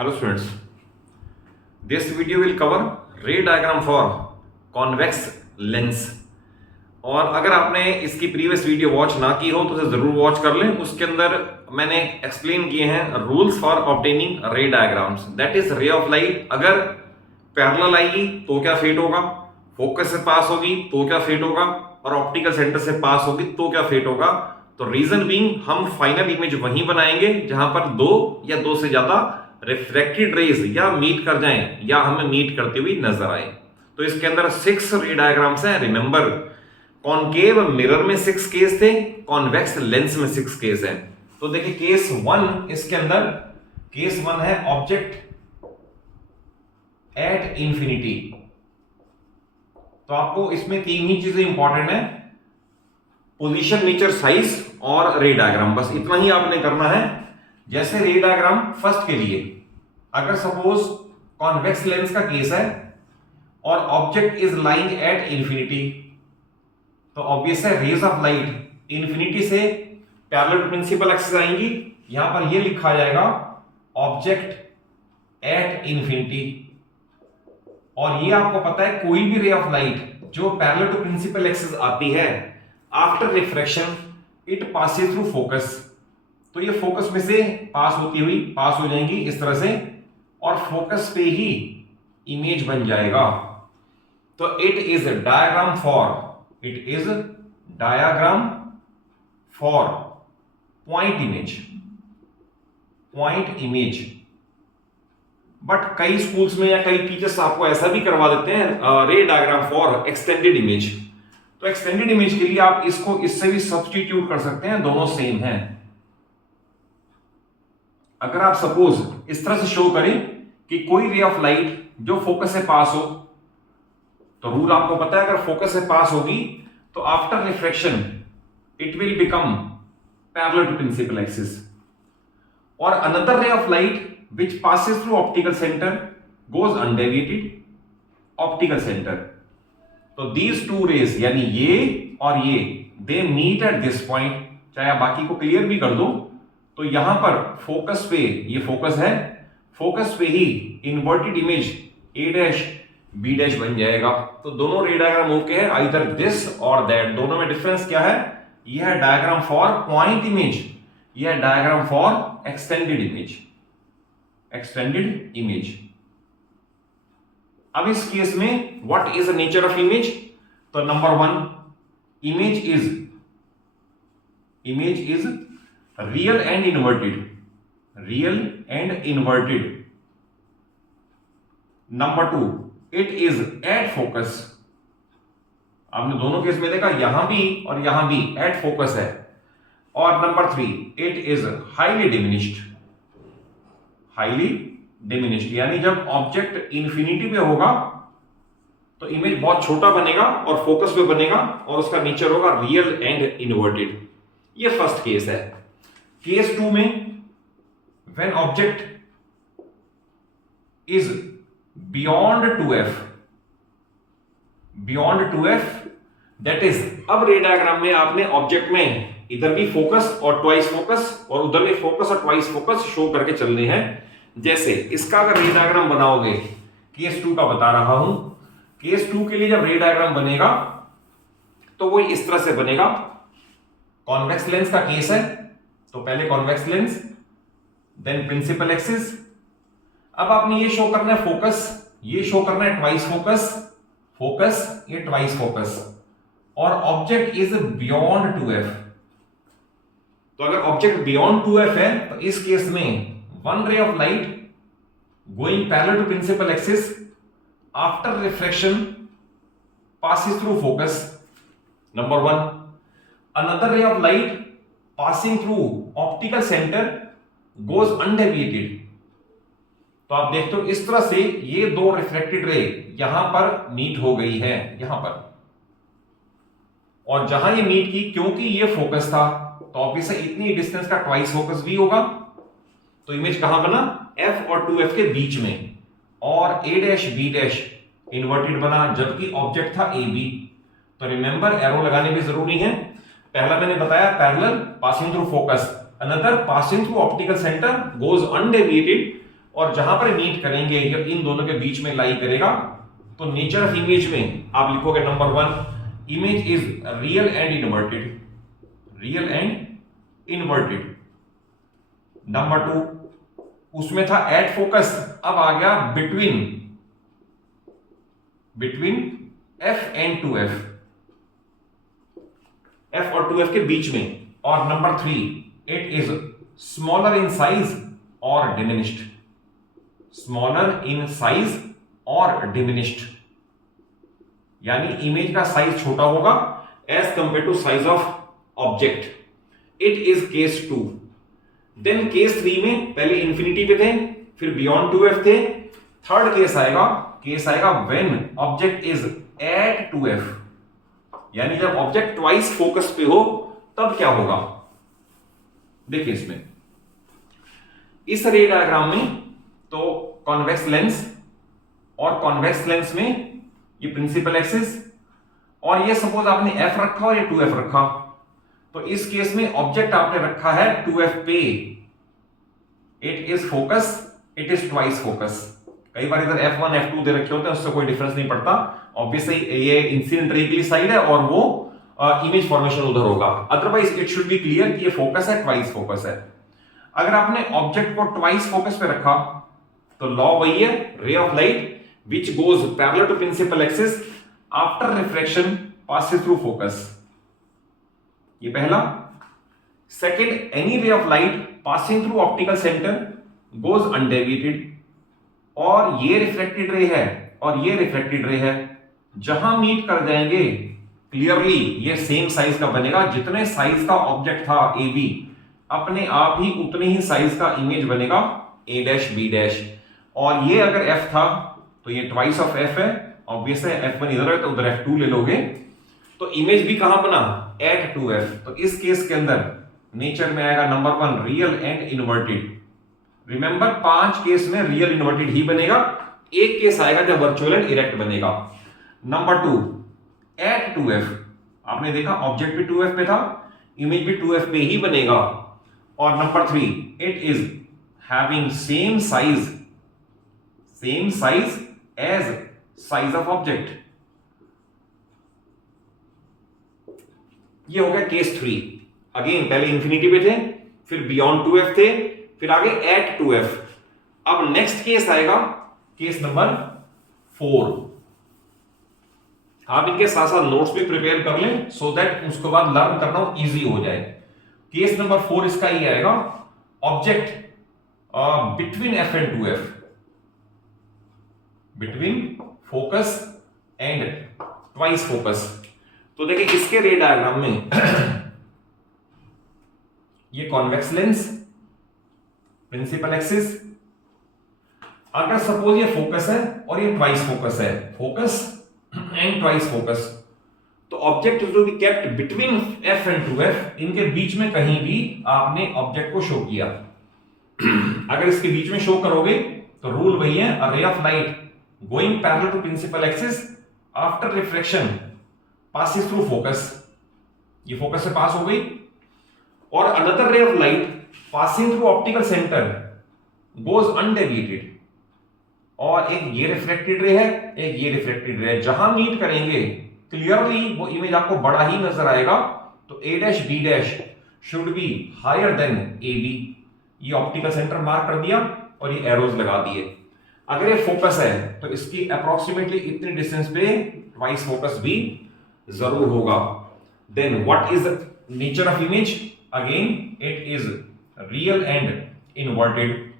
Hello students, this video will cover ray diagram for convex lens। और अगर आपने इसकी प्रीवियस वीडियो वॉच ना की हो तो उसे जरूर वॉच कर लें। उसके अंदर मैंने एक्सप्लेन किए हैं रूल्स फॉर ऑब्टेनिंग रे डायग्राम्स। दैट इज रे ऑफ लाइट अगर पैरेलल आएगी तो क्या फेट होगा, फोकस से पास होगी तो क्या फेट होगा, और ऑप्टिकल सेंटर से पास होगी तो क्या फेट होगा। तो रीजन बीइंग हम फाइनल इमेज वहीं बनाएंगे जहां पर दो या दो से ज्यादा रिफ्रैक्टेड रेज या मीट कर जाएं या हमें मीट करती हुई नजर आए। तो इसके अंदर 6 रे डायग्राम्स हैं। रिमेंबर, कॉनकेव मिरर में 6 केस थे, कॉन्वेक्स लेंस में 6 केस हैं। तो देखिए केस 1, इसके अंदर केस 1 है ऑब्जेक्ट एट इंफिनिटी। तो आपको इसमें 3 ही चीजें इंपॉर्टेंट है, पोजीशन, नेचर, साइज और रे डायग्राम। बस इतना ही आपने करना है। जैसे रे डायग्राम फर्स्ट के लिए, अगर सपोज कॉन्वेक्स लेंस का केस है और object is lying at infinity, तो ऑब्वियस है रेज ऑफ लाइट इंफिनिटी से पैरेलल टू प्रिंसिपल एक्सिस आएंगी। यहां पर ये लिखा जाएगा ऑब्जेक्ट एट इंफिनिटी। और ये आपको पता है कोई भी रे ऑफ लाइट जो पैरेलल टू प्रिंसिपल एक्सिस आती है, after refraction it passes through focus. तो ये फोकस में से पास होती हुई पास हो जाएंगी इस तरह से, और फोकस पे ही इमेज बन जाएगा। तो it is diagram for point image. But कई स्कूल्स में या कई टीचर्स आपको ऐसा भी करवा देते हैं रे डायग्राम फॉर एक्सटेंडेड इमेज। तो एक्सटेंडेड इमेज के लिए आप इसको इससे भी सब्स्टिट्यूट कर सकते हैं, दोनों सेम हैं। अगर आप सपोज इस तरह से शो करें कि कोई रे ऑफ लाइट जो फोकस से पास हो, तो रूल आपको पता है अगर फोकस से पास होगी तो after refraction it will become parallel to principal axis. और another ray of light which passes through optical centre goes undeviated optical centre. तो दीज टू रेज यानी ये और ये they meet at this point. चाहे आप बाकी को क्लियर भी कर दो, तो यहां पर फोकस पे, ये फोकस है, फोकस पे ही inverted image A dash B dash बन जाएगा। तो दोनों रे डायग्राम ओके है, आइदर दिस और दैट। दोनों में डिफरेंस क्या है, यह है डायग्राम फॉर पॉइंट इमेज, यह है डायग्राम फॉर एक्सटेंडेड इमेज। अब इस केस में what is the nature of image? तो number 1, image is real and inverted. Number 2, it is at focus. आपने दोनों केस में देखा, यहां भी और यहां भी एट फोकस है। और number 3, it is highly diminished, यानी जब ऑब्जेक्ट इंफिनिटी पे होगा तो इमेज बहुत छोटा बनेगा और फोकस पे बनेगा और उसका नेचर होगा रियल एंड इन्वर्टेड। ये फर्स्ट केस है। केस 2 में when object is beyond 2f, that is, अब रे डायग्राम में आपने ऑब्जेक्ट में इधर भी फोकस और ट्वाइस फोकस और उधर भी फोकस और ट्वाइस फोकस शो करके चलने हैं। जैसे इसका अगर रे डायग्राम बनाओगे, केस 2 का बता रहा हूं, केस 2 के लिए जब रे डायग्राम बनेगा तो वो इस तरह से बनेगा। कॉन्वेक्स लेंस का केस है, तो पहले convex lens, then principal axis. अब आपने ये शो करना है फोकस, ये शो करना है ट्वाइस फोकस, ये ट्वाइस फोकस, और ऑब्जेक्ट इज बियॉन्ड 2f। तो अगर ऑब्जेक्ट बियॉन्ड 2f है तो इस केस में one ray of light going parallel to principal axis after refraction passes through focus, number 1. Another ray of light passing through optical center goes undeviated. तो आप देखते हो इस तरह से ये दो रिफ्लेक्टेड रे यहां पर मीट हो गई है, यहां पर, और जहां ये मीट की, क्योंकि ये फोकस था तो ऑब्वियस है इतनी डिस्टेंस का ट्वाइस फोकस भी होगा। तो इमेज कहां बना, f और 2f के बीच में, और a dash b dash inverted बना, जबकि ऑब्जेक्ट था ए बी। तो रिमेंबर, एरो लगाने भी जरूरी है। पहला मैंने बताया parallel passing through focus, another passing through optical centre goes undeviated. और जहां पर मीट करेंगे ये इन दोनों के बीच में लाई करेगा। तो नेचर ऑफ इमेज में आप लिखोगे number 1, image is real and inverted, real and inverted. Number 2, उसमें था एट फोकस, अब आ गया between, between F and 2f, F और 2f के बीच में। और number 3, it is smaller in size और डिमिनिश्ड, स्मॉलर इन साइज और डिमिनिश्ड, यानी इमेज का साइज छोटा होगा as compare to size of object. It is case 2। Then case 3 में पहले इंफिनिटी पे थे, फिर बियॉन्ड 2f थे। थर्ड केस आएगा when object is at 2f, यानी जब ऑब्जेक्ट ट्वाइस फोकस पे हो तब क्या होगा। देखिए इसमें इस रे डायग्राम में तो कॉन्वेक्स लेंस, और कॉन्वेक्स लेंस में ये प्रिंसिपल एक्सिस, और ये सपोज आपने f रखा और ये 2f रखा, तो इस केस में ऑब्जेक्ट आपने रखा है 2f पे, it is focus, it is twice focus. कई बार इधर f1 f2 दे रखे होते हैं, उससे कोई डिफरेंस नहीं पड़ता। ऑब्वियसली ये इंसिडेंट रे की साइड है और वो इमेज फॉर्मेशन उधर होगा। Otherwise it should be clear कि ये फोकस है, ट्वाइस फोकस है। अगर आपने ऑब्जेक्ट को ट्वाइस फोकस पे रखा तो लॉ वही है, ray of light which goes parallel to principal axis after refraction passes through focus, ये पहला। Second, any ray of light passing through optical centre goes undeviated, और ये रिफ्लेक्टेड रे है और ये रिफ्लेक्टेड रे है, जहां मीट कर जाएंगे क्लियरली ये सेम साइज का बनेगा। जितने साइज का ऑब्जेक्ट था ए बी, अपने आप ही उतने ही साइज का इमेज बनेगा ए डैश बी डैश। और ये अगर f था तो ये ट्वाइस ऑफ f है, ऑब्वियस है f1 इधर है तो उधर f2 ले लोगे, तो इमेज भी कहां बना, एट 2f। तो इस केस के अंदर नेचर में आएगा number 1 real and inverted. Remember 5 case में रियल इनवर्टेड ही बनेगा, एक केस आएगा जब वर्चुअल एंड इरेक्ट बनेगा। नंबर 2 एट 2f, आपने देखा ऑब्जेक्ट भी 2f पे था, इमेज भी 2f पे ही बनेगा। और number 3, it is having same size as size of object. ये हो गया केस 3। अगेन पहले इंफिनिटी पे थे, फिर बियॉन्ड 2f थे, फिर आगे एट 2f। अब नेक्स्ट केस आएगा केस नंबर 4। आप इनके साथ साथ नोट्स भी प्रिपेयर कर लें सो दैट उसके बाद लर्न करना इजी हो जाए। केस नंबर 4 इसका ये आएगा, object between f and 2f, between focus and twice focus. तो देखिए इसके रे डायग्राम में ये कॉन्वेक्स लेंस, प्रिंसिपल एक्सिस, अगर सपोज ये फोकस है और ये ट्वाइस फोकस है, फोकस एंड ट्वाइस फोकस, तो object will be kept between f and 2f। इनके बीच में कहीं भी आपने ऑब्जेक्ट को शो किया, अगर इसके बीच में शो करोगे तो रूल वही है, a ray of light going parallel to principal axis after reflection passes through focus, ये फोकस से पास हो गई। और another ray of light passing through optical centre goes undeviated, और एक ये रिफ्लेक्टेड रे है, एक ये रिफ्लेक्टेड रे है, जहां मीट करेंगे क्लियरली वो इमेज आपको बड़ा ही नजर आएगा। तो a dash b dash should be higher than ab। ये ऑप्टिकल सेंटर मार्क कर दिया और ये एरोज लगा दिए। अगर ये फोकस है तो इसकी अप्रोक्सीमेटली इतनी डिस्टेंस पे ट्वाइस फोकस भी जरूर होगा। Then what is the nature of image, again it is real and inverted.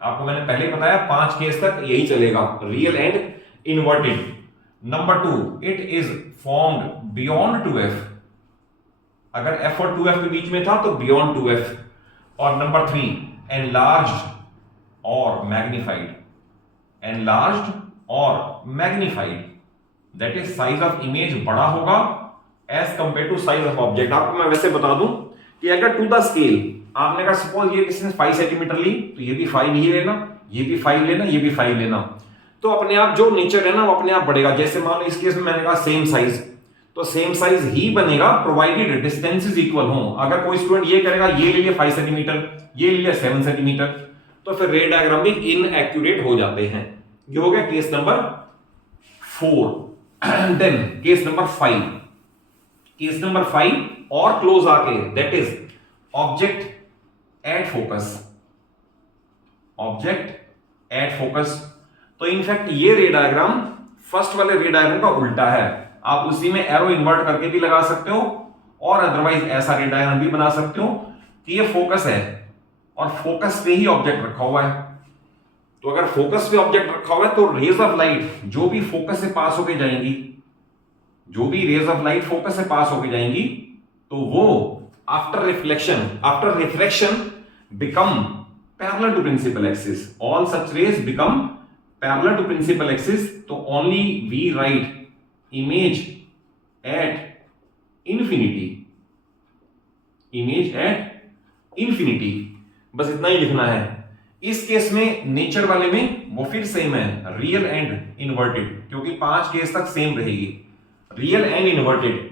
आपको मैंने पहले बताया 5 केस तक यही चलेगा, real and inverted. Number 2, it is formed beyond 2f, अगर f और 2f के बीच में था तो बियॉन्ड 2f। और नंबर 3, एनलार्ज्ड और मैग्निफाइड, एनलार्ज्ड और magnified, that is size of image बड़ा होगा as compare to size of object. आपको मैं वैसे बता दूं कि अगर टू द स्केल आपने कहा सपोज ये डिस्टेंस 5 सेंटीमीटर ली, तो ये भी 5 ही लेना, ये भी 5 लेना, ये भी 5 लेना, तो अपने आप जो नेचर है ना वो अपने आप बढ़ेगा। जैसे मान लो इस केस में मैंने कहा सेम साइज, तो सेम साइज ही बनेगा प्रोवाइडेड डिस्टेंसेस इक्वल हो। अगर कोई स्टूडेंट ये करेगा ये ले लिया 5 सेंटीमीटर, ये ले लिया 7 सेंटीमीटर, तो फिर रे डायग्राम भी इनएक्यूरेट हो जाते हैं। ये हो गया case number 4। Then case number 5। Case number 5 और क्लोज आके, that is object at focus. Object at focus. तो इनफैक्ट ये रे डायग्राम फर्स्ट वाले रे डायग्राम का उल्टा है। आप उसी में एरो इन्वर्ट करके भी लगा सकते हो और अदरवाइज ऐसा रे डायग्राम भी बना सकते हो कि ये फोकस है और फोकस पे ही ऑब्जेक्ट रखा हुआ है। तो अगर फोकस पे ऑब्जेक्ट रखा हुआ है तो रेज ऑफ लाइट जो भी फोकस से पास होके जाएंगी, जो भी रेज ऑफ लाइट फोकस से पास होके जाएंगी, तो वो after reflection become parallel to principal axis. All such rays become parallel to principal axis. तो only we write image at infinity. Image at infinity, बस इतना ही लिखना है। इस केस में नेचर वाले में वो फिर सेम है, रियल एंड इन्वर्टेड, क्योंकि 5 केस तक सेम रहेगी, रियल एंड इन्वर्टेड।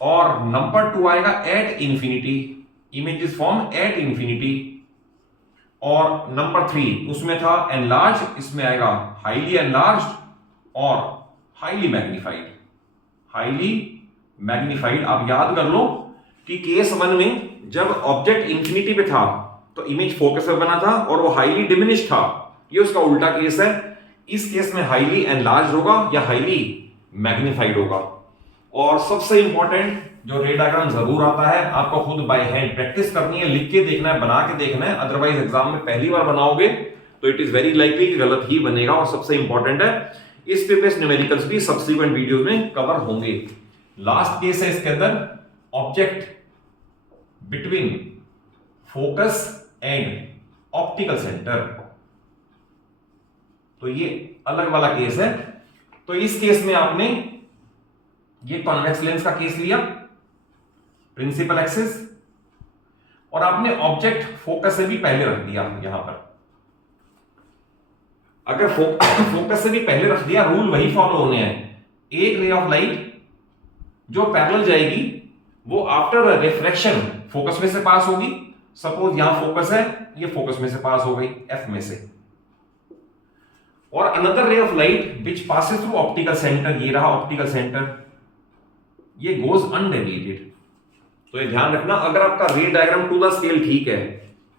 और नंबर 2 आएगा eight infinity, image is form at infinity. और नंबर 3 उसमें था एनलार्ज, इसमें आएगा हाईली एनलार्ज और हाईली मैग्नीफाइड। Highly magnified. आप याद कर लो कि केस 1 में जब ऑब्जेक्ट इंफिनिटी पे था तो इमेज फोकस पे बना था और वो हाईली डिमिनिश था। ये उसका उल्टा केस है। इस केस में हाईली एनलार्ज होगा या हाईली मैग्नीफाइड होगा। और सबसे इंपॉर्टेंट जो रे डायग्राम जरूर आता है, आपको खुद बाय हैंड प्रैक्टिस करनी है, लिख के देखना है, बना के देखना है। अदरवाइज एग्जाम में पहली बार बनाओगे तो इट इज वेरी लाइकली कि गलत ही बनेगा। और सबसे इंपॉर्टेंट है, इस पे बेस्ड न्यूमेरिकल्स भी सब्सिक्वेंट वीडियोस में कवर होंगे। लास्ट केस है इसके अंदर, object between focus and optical centre. तो ये अलग वाला केस है। तो इस केस में आपने ये कॉन्वेक्स लेंस का केस लिया, प्रिंसिपल एक्सिस, और आपने ऑब्जेक्ट फोकस से भी पहले रख दिया। यहां पर अगर फोकस से भी पहले रख दिया, रूल वही फॉलो होने हैं। एक रे ऑफ लाइट जो पैरेलल जाएगी वो आफ्टर रिफ्रैक्शन फोकस में से पास होगी। सपोज यहां फोकस है, ये फोकस में से पास हो गई एफ में से। और another ray of light which passes through optical centre, ये रहा ऑप्टिकल सेंटर, ये गोज अनडेविएटेड। तो ये ध्यान रखना, अगर आपका रे डायग्राम टू द स्केल ठीक है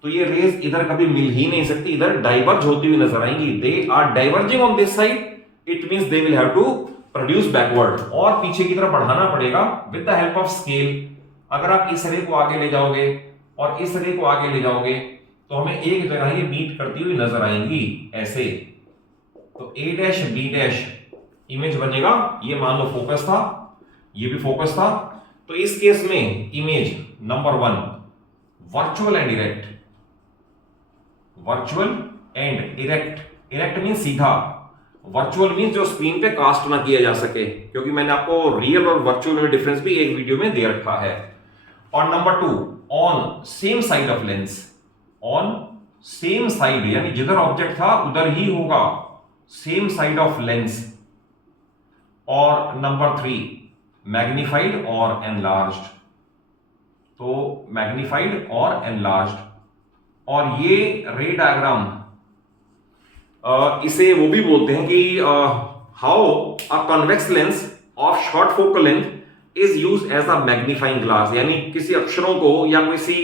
तो ये रेज इधर कभी मिल ही नहीं सकती, इधर डाइवर्ज होती हुई नजर आएंगी। They are diverging on this side, it means they will have to produce backward, और पीछे की तरफ बढ़ाना पड़ेगा with the help of scale. अगर आप इस रे को आगे ले जाओगे और इस रे को आगे ले जाओगे तो हमें एक जगह ये मीट करती हुई नजर आएंगी ऐसे। तो ए डैश बी डैश इमेज बनेगा। ये मान लो फोकस था, ये भी फोकस था। तो इस केस में image number 1 virtual and erect. Virtual and erect. Erect mean सीधा, वर्चुअल मीन जो स्क्रीन पे कास्ट ना किया जा सके, क्योंकि मैंने आपको रियल और वर्चुअल में डिफरेंस भी एक वीडियो में दे रखा है। और number 2 on same side of lens. On same side यानी जिधर ऑब्जेक्ट था उधर ही होगा, सेम साइड ऑफ लेंस। और नंबर 3 मैग्नीफाइड और एनलार्ज्ड। तो मैग्नीफाइड और एनलार्ज्ड। और ये रे डायग्राम इसे वो भी बोलते हैं कि how a convex lens of short focal length is used as a magnifying glass. यानी किसी अक्षरों को या किसी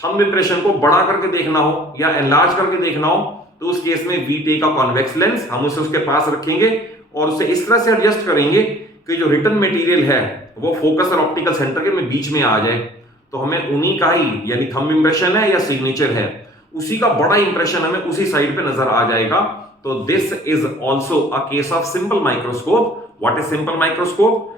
थंब इंप्रेशन को बड़ा करके देखना हो या एनलार्ज करके देखना हो, तो उस केस में we take a convex lens, हम उसे उसके पास रखेंगे और उसे इस तरह से एडजस्ट करेंगे कि जो रिटन मटेरियल है वो फोकस और ऑप्टिकल सेंटर के में बीच में आ जाए। तो हमें उन्हीं का ही, यानी थंब इंप्रेशन है या सिग्नेचर है, उसी का बड़ा इंप्रेशन हमें उसी साइड पे नजर आ जाएगा। तो this is also a case of simple microscope. What is simple microscope?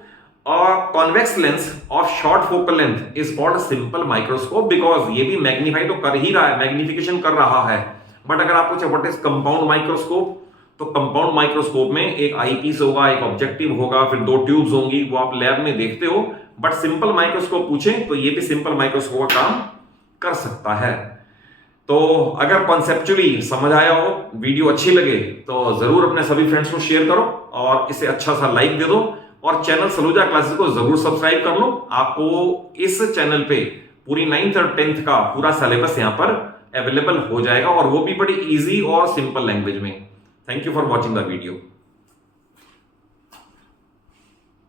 A convex lens of short focal length is called simple microscope because ये भी मैग्नीफाई तो कर ही रहा है, मैग्निफिकेशन कर रहा है। बट अगर आप पूछे व्हाट इज कंपाउंड माइक्रोस्कोप, तो कंपाउंड माइक्रोस्कोप में एक आई पीस होगा, एक ऑब्जेक्टिव होगा, फिर 2 ट्यूब्स होंगी, वो आप लैब में देखते हो। बट सिंपल माइक्रोस्कोप पूछे तो ये भी सिंपल माइक्रोस्कोप का काम कर सकता है। तो अगर कॉन्सेप्चुअली समझ आया हो, वीडियो अच्छी लगे तो जरूर अपने सभी फ्रेंड्स को शेयर करो और इसे अच्छा सा लाइक दे दो और चैनल सलूजा क्लासेस को जरूर सब्सक्राइब कर लो। आपको इस चैनल पे पूरी 9th और 10th का पूरा सिलेबस यहाँ पर अवेलेबल हो जाएगा, और वो भी बड़ी इजी और सिंपल लैंग्वेज में। Thank you for watching the video.